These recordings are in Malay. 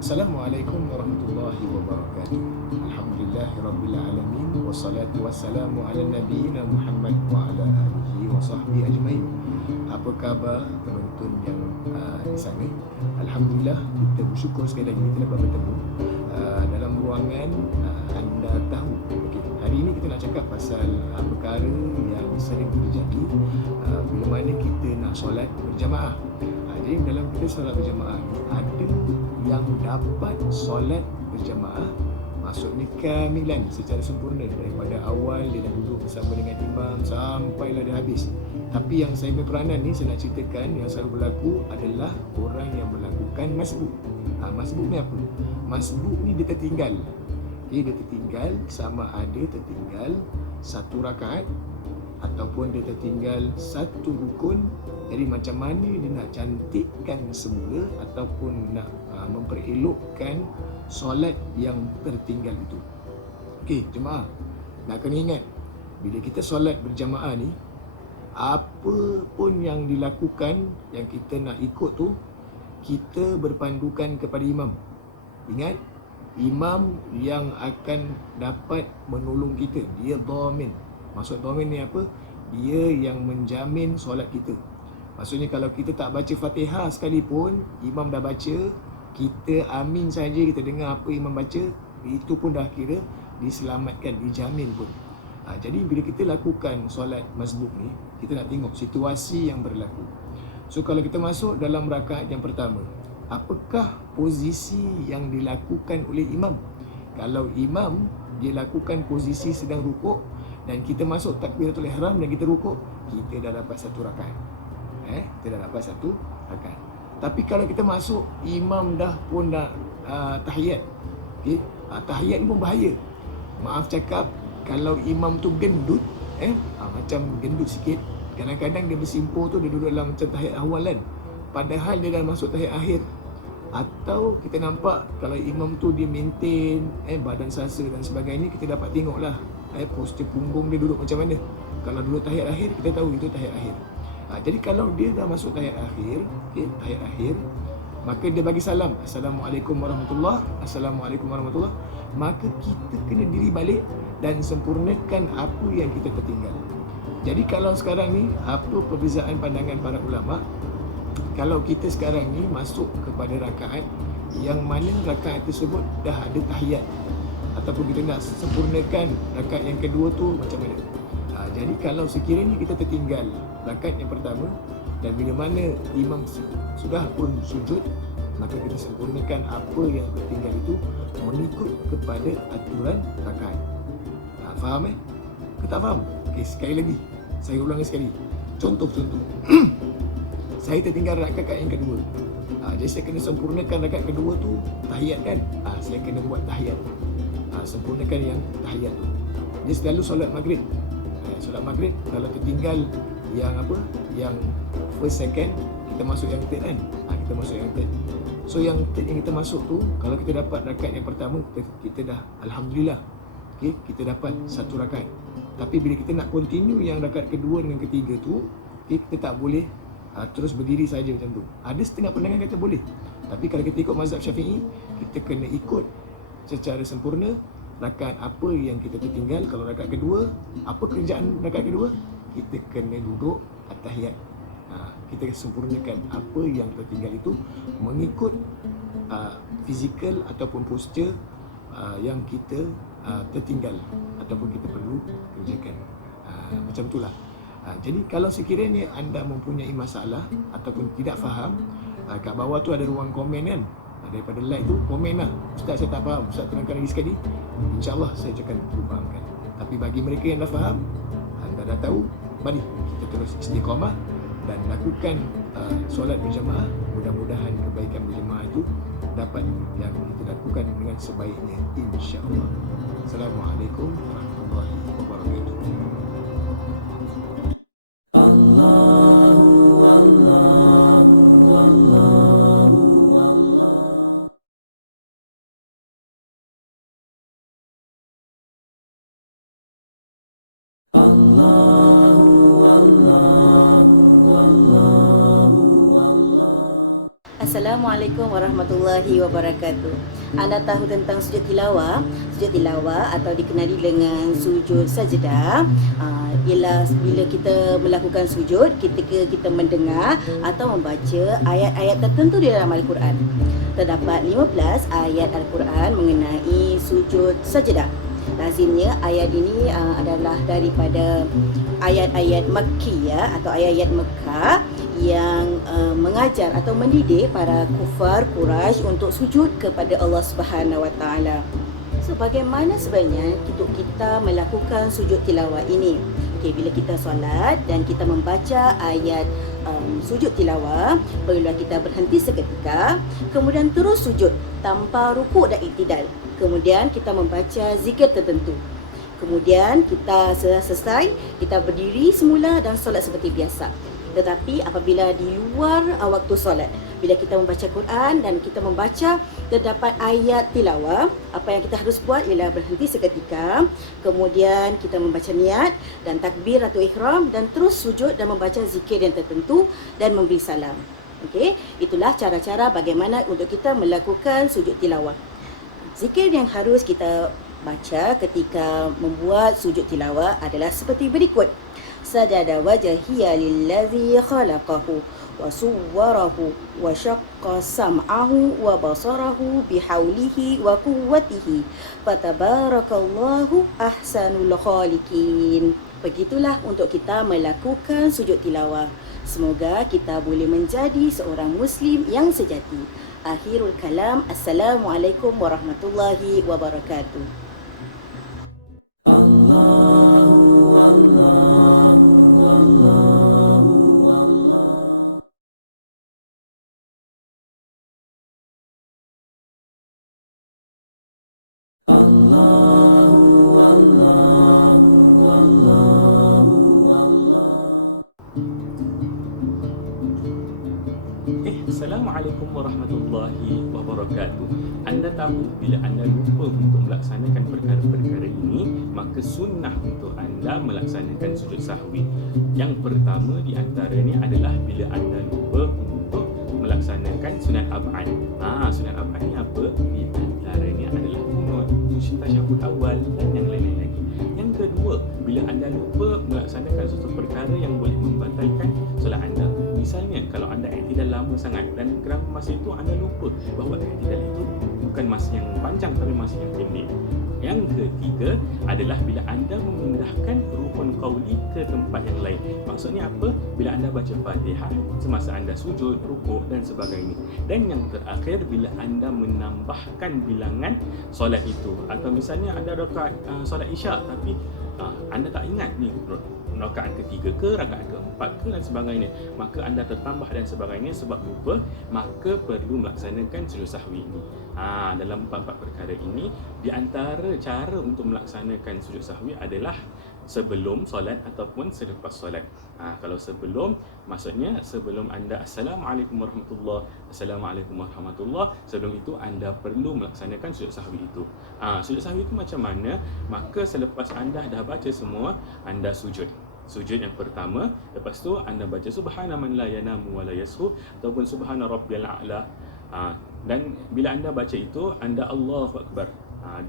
Assalamualaikum warahmatullahi wabarakatuh. Alhamdulillahirabbil alamin wassalatu wassalamu ala nabiyyina Muhammad wa ala alihi wa sahbihi ajmain. Apa khabar penonton yang di sana? Alhamdulillah, kita bersyukur sekali lagi kita dapat bertemu dalam ruangan anda tahu. Okey, hari ini kita nak cakap pasal perkara yang sering terjadi bila mana kita nak solat berjamaah. Jadi dalam kita solat berjamaah ni ada yang dapat solat berjamaah, maksudnya kamilan secara sempurna daripada awal dia dah duduk bersama dengan imam sampailah dia habis. Tapi yang saya berperanan ni, saya nak ceritakan yang selalu berlaku adalah orang yang melakukan masbuk. Masbuk ni apa? Masbuk ni dia tertinggal. Dia tertinggal, sama ada tertinggal satu rakaat ataupun dia tertinggal satu rukun. Jadi macam mana dia nak cantikkan semula ataupun nak memperelokkan solat yang tertinggal itu. Okey, jemaah, nak kena ingat, bila kita solat berjamaah ni, apa pun yang dilakukan, yang kita nak ikut tu, kita berpandukan kepada imam. Ingat, imam yang akan dapat menolong kita. Dia dhamin. Maksud dhamin ni apa? Dia yang menjamin solat kita. Maksudnya kalau kita tak baca Fatihah sekalipun, imam dah baca, kita amin saja, kita dengar apa imam baca, itu pun dah kira diselamatkan, dijamin pun. Jadi bila kita lakukan solat masbuk ni, kita nak tengok situasi yang berlaku. So kalau kita masuk dalam rakaat yang pertama, apakah posisi yang dilakukan oleh imam? Kalau imam dia lakukan posisi sedang rukuk dan kita masuk takbiratul ihram dan kita rukuk, kita dah dapat satu rakaat. Kita dah dapat satu rakaat. Tapi kalau kita masuk, imam dah pun dah tahiyat. Okay? Tahiyat ni pun bahaya. Maaf cakap, kalau imam tu gendut, macam gendut sikit, kadang-kadang dia bersimpul tu, dia duduk dalam macam tahiyat awal kan, padahal dia dah masuk tahiyat akhir. Atau kita nampak kalau imam tu dia maintain badan sasa dan sebagainya, kita dapat tengoklah postur punggung dia duduk macam mana. Kalau duduk tahiyat akhir, kita tahu itu tahiyat akhir. Jadi kalau dia dah masuk tahiyat akhir, tahiyat akhir, maka dia bagi salam, Assalamualaikum warahmatullahi, Assalamualaikum warahmatullahi, maka kita kena diri balik dan sempurnakan apa yang kita tertinggal. Jadi kalau sekarang ni, apa perbezaan pandangan para ulama? Kalau kita sekarang ni masuk kepada rakaat yang mana rakaat tersebut dah ada tahiyat, ataupun kita nak sempurnakan rakaat yang kedua tu macam mana? Jadi kalau sekiranya kita tertinggal rakaat yang pertama dan bila mana imam sudah pun sujud, maka kita sempurnakan apa yang tertinggal itu mengikut kepada aturan rakaat. Faham Ke tak faham? Okey, sekali lagi saya ulangi sekali. Contoh saya tertinggal rakaat yang kedua. Jadi saya kena sempurnakan rakaat kedua tu tahiyat kan? Saya kena buat tahiyat. Sempurnakan yang tahiyat tu. Dia selalu solat maghrib. Solat maghrib kalau tertinggal yang apa? Yang first second, kita masuk yang third kan? Kita masuk yang third. So yang third yang kita masuk tu, kalau kita dapat rakaat yang pertama, kita dah alhamdulillah. Okay, kita dapat satu rakaat. Tapi bila kita nak continue yang rakaat kedua dengan ketiga tu, kita tak boleh terus berdiri saja macam tu. Ada setengah pandangan kata boleh. Tapi kalau kita ikut mazhab Syafi'i, kita kena ikut secara sempurna rakaat apa yang kita tertinggal. Kalau rakaat kedua, apa kerjaan rakaat kedua? Kita kena duduk at-tahiyat. Kita sempurnakan apa yang tertinggal itu mengikut fizikal ataupun posture yang kita tertinggal ataupun kita perlu kerjakan. Macam itulah. Jadi kalau sekiranya anda mempunyai masalah ataupun tidak faham, kat bawah tu ada ruang komen kan? Daripada like tu, komen lah, Ustaz saya tak faham, Ustaz terangkan lagi sekali, InsyaAllah saya akan fahamkan. Tapi bagi mereka yang dah faham, anda dah tahu, mari kita terus istiqamah dan lakukan solat berjamaah. Mudah-mudahan kebaikan berjamaah itu dapat yang kita lakukan dengan sebaiknya, insyaAllah. Assalamualaikum warahmatullahi wabarakatuh. Allah Assalamualaikum warahmatullahi wabarakatuh. Anda tahu tentang sujud tilawah? Sujud tilawah atau dikenali dengan sujud sajdah ialah bila kita melakukan sujud ketika kita mendengar atau membaca ayat-ayat tertentu di dalam Al-Quran. Terdapat 15 ayat Al-Quran mengenai sujud sajdah. Lazimnya ayat ini adalah daripada ayat-ayat Makkiyah atau ayat-ayat Mekah yang mengajar atau mendidik para kufar Quraisy untuk sujud kepada Allah Subhanahu Wa Taala. So bagaimana sebenarnya kita melakukan sujud tilawah ini? Okay, bila kita solat dan kita membaca ayat sujud tilawah, perlulah kita berhenti seketika, kemudian terus sujud tanpa rukuk dan iktidal. Kemudian kita membaca zikir tertentu. Kemudian kita selesai, kita berdiri semula dan solat seperti biasa. Tetapi apabila di luar waktu solat, bila kita membaca Quran dan kita membaca terdapat ayat tilawah, apa yang kita harus buat ialah berhenti seketika, kemudian kita membaca niat dan takbir atau ihram dan terus sujud dan membaca zikir yang tertentu dan memberi salam. Okey, itulah cara-cara bagaimana untuk kita melakukan sujud tilawah. Zikir yang harus kita baca ketika membuat sujud tilawah adalah seperti berikut. Sajada wajhiya lillazi khalaqahu wa suwwarahu wa syaqqa sam'ahu wa basarahu bihaulihi wa quwwatihi fatabarakallahu ahsanul khaliqin. Begitulah untuk kita melakukan sujud tilawah. Semoga kita boleh menjadi seorang Muslim yang sejati. Akhirul kalam. Assalamualaikum warahmatullahi wabarakatuh. Assalamualaikum warahmatullahi wabarakatuh. Anda tahu bila anda lupa untuk melaksanakan perkara-perkara ini, maka sunnah untuk anda melaksanakan sujud sahwi. Yang pertama di antaranya adalah bila anda lupa untuk melaksanakan sunat ab'ad. Sunat ab'ad ni apa? Di antaranya adalah kunut, tasyahud awal dan yang lain-lain lagi. Yang kedua, bila anda lupa melaksanakan sesuatu perkara yang boleh membatalkan solat anda. Misalnya, kalau anda i'tidal lama sangat dan kerana masa itu anda lupa bahawa i'tidal itu bukan masa yang panjang tapi masa yang pendek. Yang ketiga adalah bila anda memindahkan rukun qauli ke tempat yang lain. Maksudnya apa? Bila anda baca Fatihah semasa anda sujud, rukuk dan sebagainya. Dan yang terakhir, bila anda menambahkan bilangan solat itu. Atau misalnya anda rakaat solat isyak tapi anda tak ingat ni rakaat ketiga ke, rakaat keempat ke dan sebagainya, maka anda tertambah dan sebagainya sebab lupa, maka perlu melaksanakan sujud sahwi ini. Dalam empat-empat perkara ini, di antara cara untuk melaksanakan sujud sahwi adalah sebelum solat ataupun selepas solat. Kalau sebelum, maksudnya sebelum anda Assalamualaikum warahmatullahi, Assalamualaikum warahmatullahi, sebelum itu anda perlu melaksanakan sujud sahwi itu. Sujud sahwi itu macam mana? Maka selepas anda dah baca semua, anda sujud. Sujud yang pertama, lepas tu anda baca subhana man la yanamu wa la yashu ataupun subhana rabbiyal a'la. Dan bila anda baca itu, anda Allahu akbar.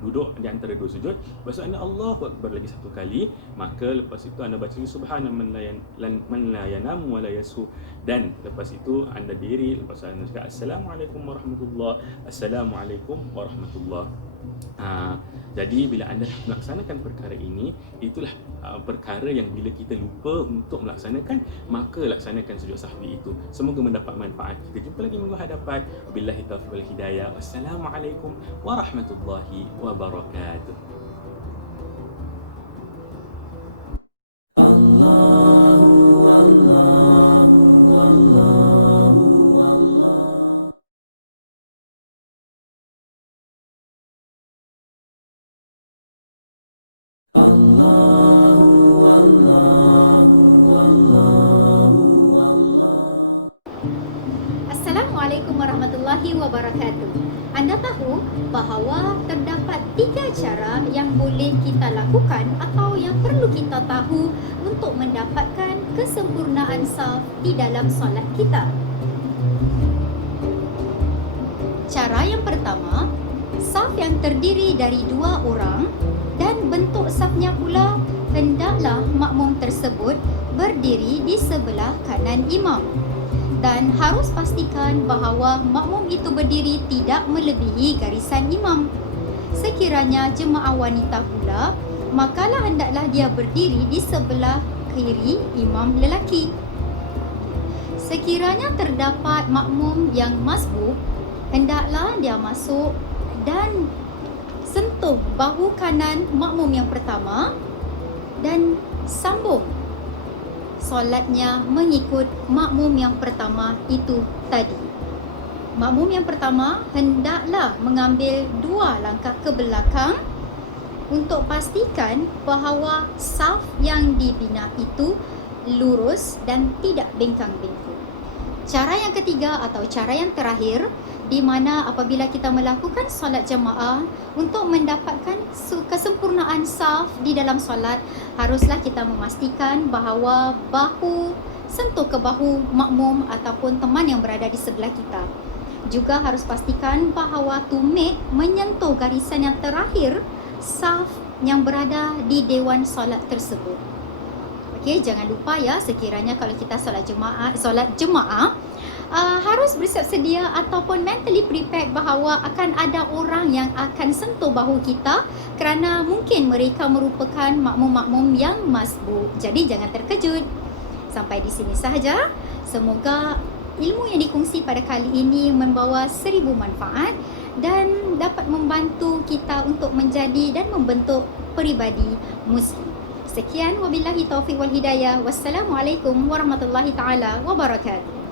Duduk di antara dua sujud, lepas tu anda Allahu akbar lagi satu kali, maka lepas itu anda baca subhana man la yanamu wa la yashu, dan lepas itu anda diri, lepas tu anda cakap assalamualaikum warahmatullahi, assalamualaikum warahmatullahi. Jadi bila anda melaksanakan perkara ini, itulah perkara yang bila kita lupa untuk melaksanakan, maka laksanakan sujud sahwi itu. Semoga mendapat manfaat. Kita jumpa lagi minggu hadapan. Billahi taufiq wal hidayah. Wassalamualaikum warahmatullahi wabarakatuh. Assalamualaikum warahmatullahi wabarakatuh. Anda tahu bahawa terdapat 3 cara yang boleh kita lakukan atau yang perlu kita tahu untuk mendapatkan kesempurnaan saf di dalam solat kita. saf yang terdiri dari 2 orang dan bentuk safnya pula hendaklah makmum tersebut berdiri di sebelah kanan imam. Dan harus pastikan bahawa makmum itu berdiri tidak melebihi garisan imam. Sekiranya jemaah wanita pula, makalah hendaklah dia berdiri di sebelah kiri imam lelaki. Sekiranya terdapat makmum yang masbuk, hendaklah dia masuk dan sentuh bahu kanan makmum yang pertama dan sambung solatnya mengikut makmum yang pertama itu tadi. Makmum yang pertama hendaklah mengambil 2 langkah ke belakang untuk pastikan bahawa saf yang dibina itu lurus dan tidak bengkang-bengkok. Cara yang ketiga atau cara yang terakhir, di mana apabila kita melakukan solat jemaah, untuk mendapatkan kesempurnaan saf di dalam solat, haruslah kita memastikan bahawa bahu sentuh ke bahu makmum ataupun teman yang berada di sebelah kita. Juga harus pastikan bahawa tumit menyentuh garisan yang terakhir saf yang berada di dewan solat tersebut. Okey, jangan lupa ya, sekiranya kalau kita solat jemaah harus bersiap sedia ataupun mentally prepared bahawa akan ada orang yang akan sentuh bahu kita kerana mungkin mereka merupakan makmum-makmum yang masbuk. Jadi jangan terkejut. Sampai di sini sahaja. Semoga ilmu yang dikongsi pada kali ini membawa 1000 manfaat dan dapat membantu kita untuk menjadi dan membentuk peribadi Muslim. Sekian, wabillahi taufiq wal hidayah. Wassalamualaikum warahmatullahi taala wabarakatuh.